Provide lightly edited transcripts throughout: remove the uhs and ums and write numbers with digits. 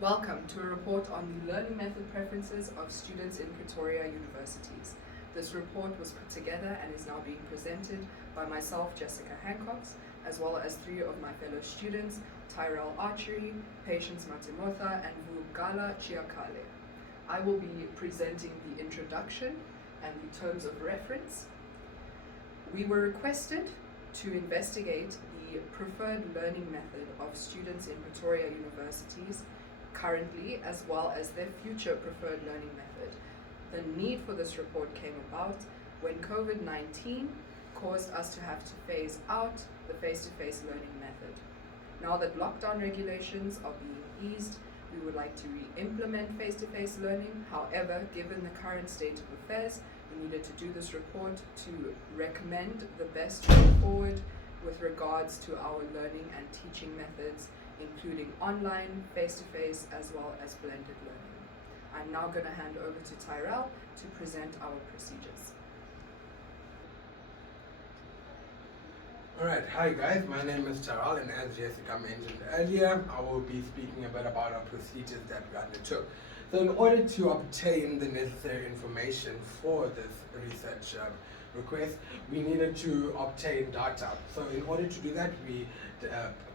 Welcome to a report on the learning method preferences of students in Pretoria universities. This report was put together and is now being presented by myself, Jessica Hancox, as well as three of my fellow students, Tyrell Archery, Patience Matimotha, and Vugala Chiakale. I will be presenting the introduction and the terms of reference. We were requested to investigate the preferred learning method of students in Pretoria universities currently, as well as their future preferred learning method. The need for this report came about when COVID-19 caused us to have to phase out the face-to-face learning method. Now that lockdown regulations are being eased, we would like to re-implement face-to-face learning. However, given the current state of affairs, we needed to do this report to recommend the best way forward with regards to our learning and teaching methods, including online, face-to-face, as well as blended learning. I'm now going to hand over to Tyrell to present our procedures. Alright, hi guys, my name is Tyrell, and as Jessica mentioned earlier, I will be speaking a bit about our procedures that we undertook. So in order to obtain the necessary information for this research request, we needed to obtain data. So in order to do that, we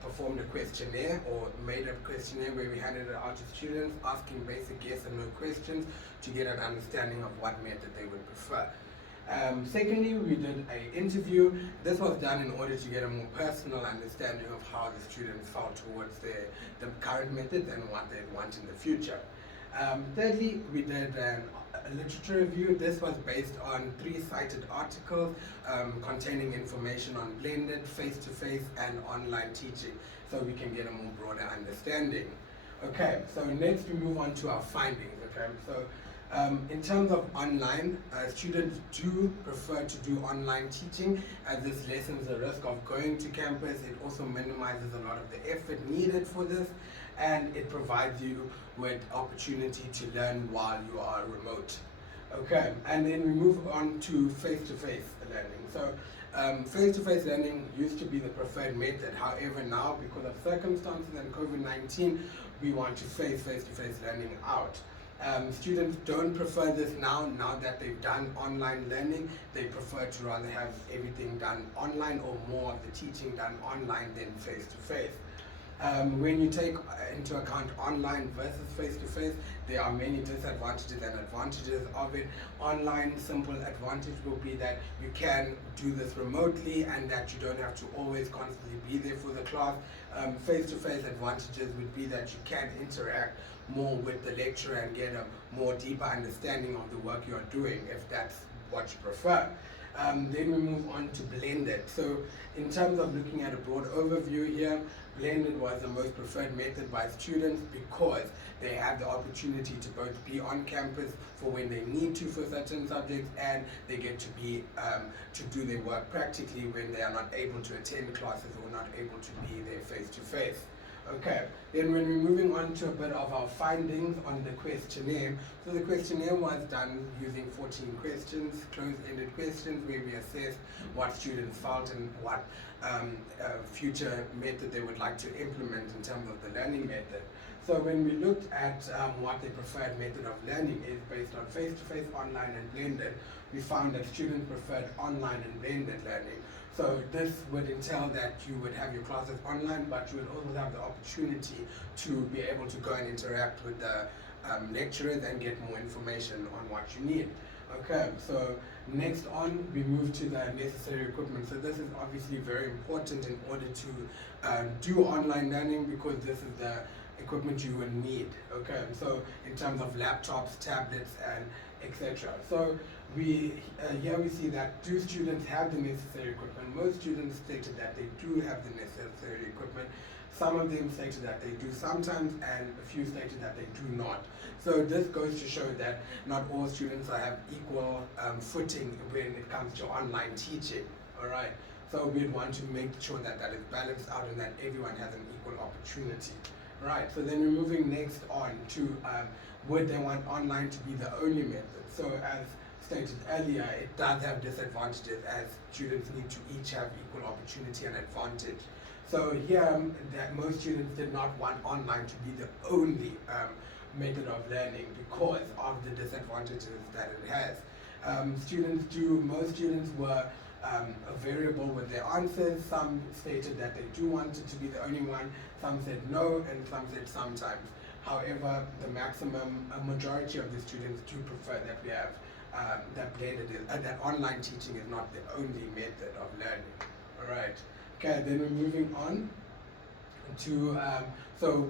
performed a questionnaire, or made a questionnaire where we handed it out to students, asking basic yes and no questions to get an understanding of what method they would prefer. Secondly, we did an interview. This was done in order to get a more personal understanding of how the students felt towards the current methods and what they want in the future. Thirdly, we did a literature review. This was based on 3 cited articles containing information on blended, face-to-face, and online teaching, so we can get a more broader understanding. Okay, so next we move on to our findings. Okay, so in terms of online, students do prefer to do online teaching, as this lessens the risk of going to campus. It also minimizes a lot of the effort needed for this, and it provides you with opportunity to learn while you are remote. Okay, and then we move on to face-to-face learning. So face-to-face learning used to be the preferred method. However, now because of circumstances and COVID-19, we want to phase face-to-face learning out. Students don't prefer this now that they've done online learning. They prefer to rather have everything done online, or more of the teaching done online than face-to-face. When you take into account online versus face-to-face, there are many disadvantages and advantages of it. Online, simple advantage will be that you can do this remotely and that you don't have to always constantly be there for the class. Face-to-face advantages would be that you can interact more with the lecturer and get a more deeper understanding of the work you're doing, if that's what you prefer. Then we move on to blended. So in terms of looking at a broad overview here, blended was the most preferred method by students because they have the opportunity to both be on campus for when they need to for certain subjects, and they get to be to do their work practically when they are not able to attend classes or not able to be there face-to-face. Okay, then when we're moving on to a bit of our findings on the questionnaire, so the questionnaire was done using 14 questions, closed-ended questions, where we assessed what students felt and what future method they would like to implement in terms of the learning method. So when we looked at what their preferred method of learning is based on face-to-face, online, and blended, we found that students preferred online and blended learning. So this would entail that you would have your classes online, but you would also have the opportunity to be able to go and interact with the lecturers and get more information on what you need. Okay, so next on we move to the necessary equipment. So this is obviously very important in order to do online learning, because this is the equipment you will need. Okay, so in terms of laptops, tablets, and etc. So we here we see that do students have the necessary equipment? Most students stated that they do have the necessary equipment. Some of them stated that they do sometimes, and a few stated that they do not. So this goes to show that not all students have equal footing when it comes to online teaching. Alright, so we'd want to make sure that that is balanced out and that everyone has an equal opportunity. Right, so then we're moving next on to would they want online to be the only method? So as stated earlier, it does have disadvantages, as students need to each have equal opportunity and advantage. So here, that most students did not want online to be the only method of learning because of the disadvantages that it has. Most students were variable with their answers. Some stated that they do want it to be the only one, some said no, and some said sometimes. However, the majority of the students do prefer that we have that online teaching is not the only method of learning. Alright, okay, then we're moving on to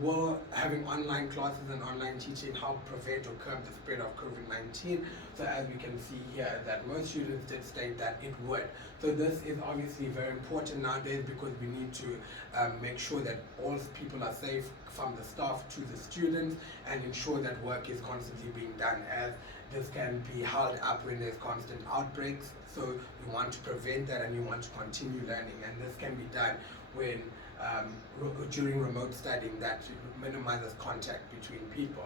will having online classes and online teaching help prevent or curb the spread of COVID-19? So as we can see here, that most students did state that it would. So this is obviously very important nowadays because we need to make sure that all people are safe, from the staff to the students, and ensure that work is constantly being done, as this can be held up when there's constant outbreaks. So you want to prevent that and you want to continue learning, and this can be done when during remote studying that minimizes contact between people.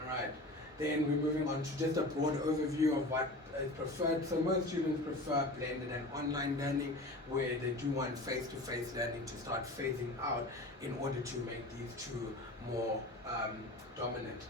Alright, then we're moving on to just a broad overview of what is preferred. So most students prefer blended and online learning, where they do want face-to-face learning to start phasing out in order to make these two more dominant.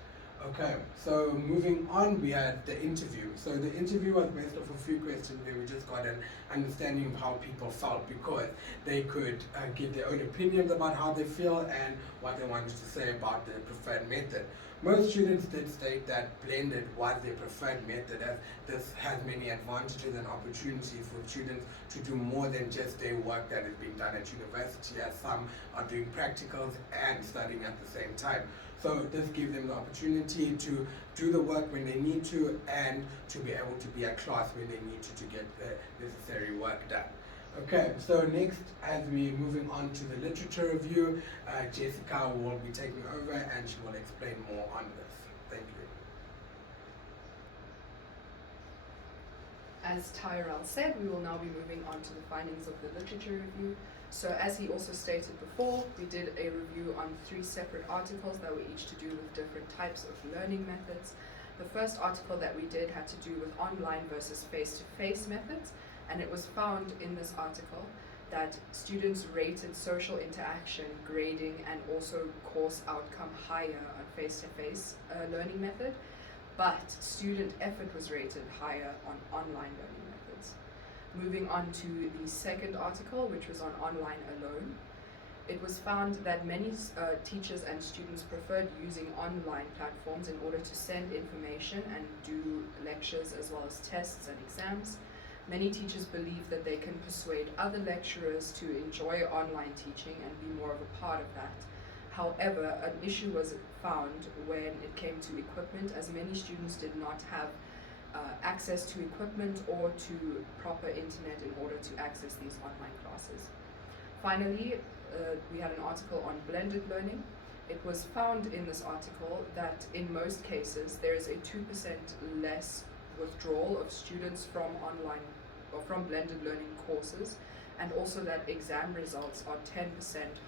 Okay, so moving on, we had the interview. So the interview was based off a few questions where we just got an understanding of how people felt, because they could give their own opinions about how they feel and what they wanted to say about their preferred method. Most students did state that blended was their preferred method, as this has many advantages and opportunities for students to do more than just their work that is being done at university, as some are doing practicals and studying at the same time. So this gives them the opportunity to do the work when they need to, and to be able to be at class when they need to get the necessary work done. Okay, so next, as we're moving on to the literature review, Jessica will be taking over and she will explain more on this. Thank you. As Tyrell said, we will now be moving on to the findings of the literature review. So as he also stated before, we did a review on 3 separate articles that were each to do with different types of learning methods. The first article that we did had to do with online versus face-to-face methods, and it was found in this article that students rated social interaction, grading, and also course outcome higher on face-to-face learning method, but student effort was rated higher on online learning methods. Moving on to the second article, which was on online alone, it was found that many teachers and students preferred using online platforms in order to send information and do lectures as well as tests and exams. Many teachers believe that they can persuade other lecturers to enjoy online teaching and be more of a part of that. However, an issue was found when it came to equipment, as many students did not have access to equipment or to proper internet in order to access these online classes. Finally, we had an article on blended learning. It was found in this article that in most cases there is a 2% less withdrawal of students from online or from blended learning courses, and also that exam results are 10%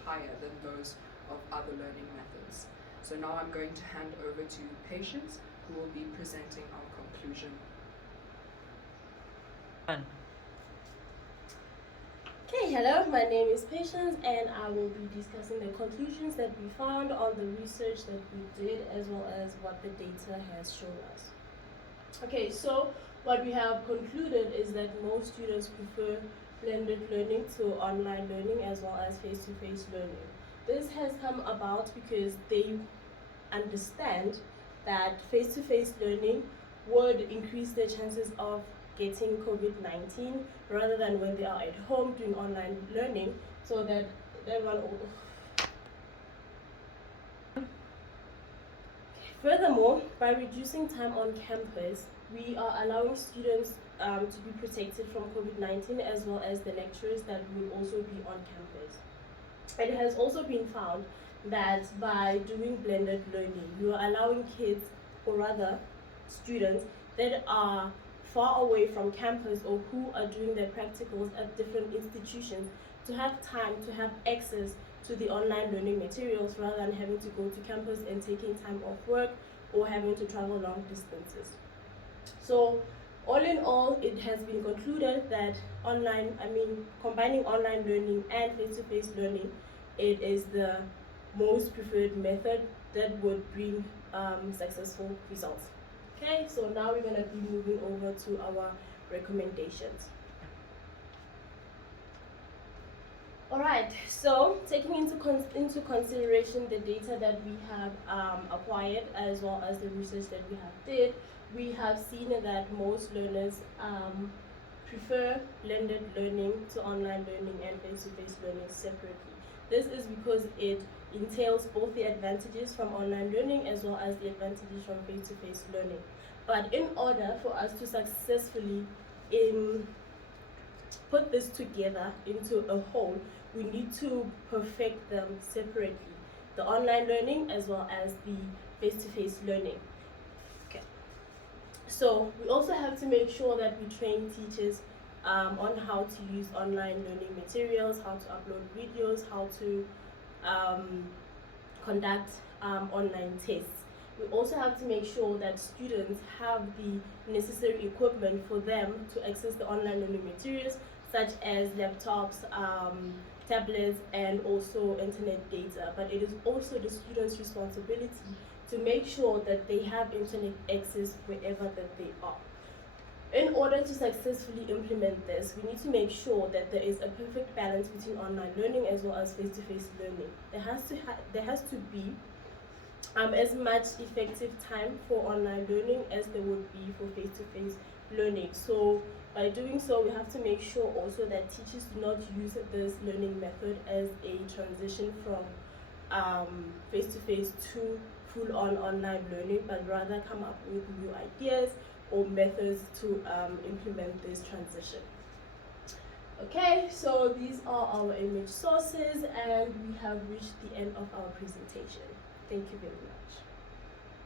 higher than those of other learning methods. So now I'm going to hand over to Patience, who will be presenting our conclusion. Okay, hello, my name is Patience, and I will be discussing the conclusions that we found on the research that we did, as well as what the data has shown us. Okay, so what we have concluded is that most students prefer blended learning to online learning as well as face-to-face learning. This has come about because they understand that face-to-face learning would increase their chances of getting COVID-19 rather than when they are at home doing online learning, so that everyone. Furthermore, by reducing time on campus, we are allowing students to be protected from COVID-19, as well as the lecturers that will also be on campus. It has also been found that by doing blended learning, you are allowing kids, or rather students, that are far away from campus or who are doing their practicals at different institutions to have time to have access to the online learning materials, rather than having to go to campus and taking time off work or having to travel long distances. So all in all, it has been concluded that combining online learning and face-to-face learning it is the most preferred method that would bring successful results. Okay, so now we're going to be moving over to our recommendations. Alright, so taking into consideration the data that we have acquired as well as the research that we have did, we have seen that most learners prefer blended learning to online learning and face-to-face learning separately. This is because it entails both the advantages from online learning as well as the advantages from face-to-face learning. But in order for us to successfully put this together into a whole, we need to perfect them separately, the online learning as well as the face-to-face learning. Okay. So we also have to make sure that we train teachers on how to use online learning materials, how to upload videos, how to conduct online tests. We also have to make sure that students have the necessary equipment for them to access the online learning materials, such as laptops, tablets, and also internet data. But it is also the students' responsibility to make sure that they have internet access wherever that they are. In order to successfully implement this, we need to make sure that there is a perfect balance between online learning as well as face-to-face learning. There has to be as much effective time for online learning as there would be for face-to-face learning. So by doing so, we have to make sure also that teachers do not use this learning method as a transition from face-to-face to full-on online learning, but rather come up with new ideas or methods to implement this transition. Okay, so these are our image sources, and we have reached the end of our presentation. Thank you very much.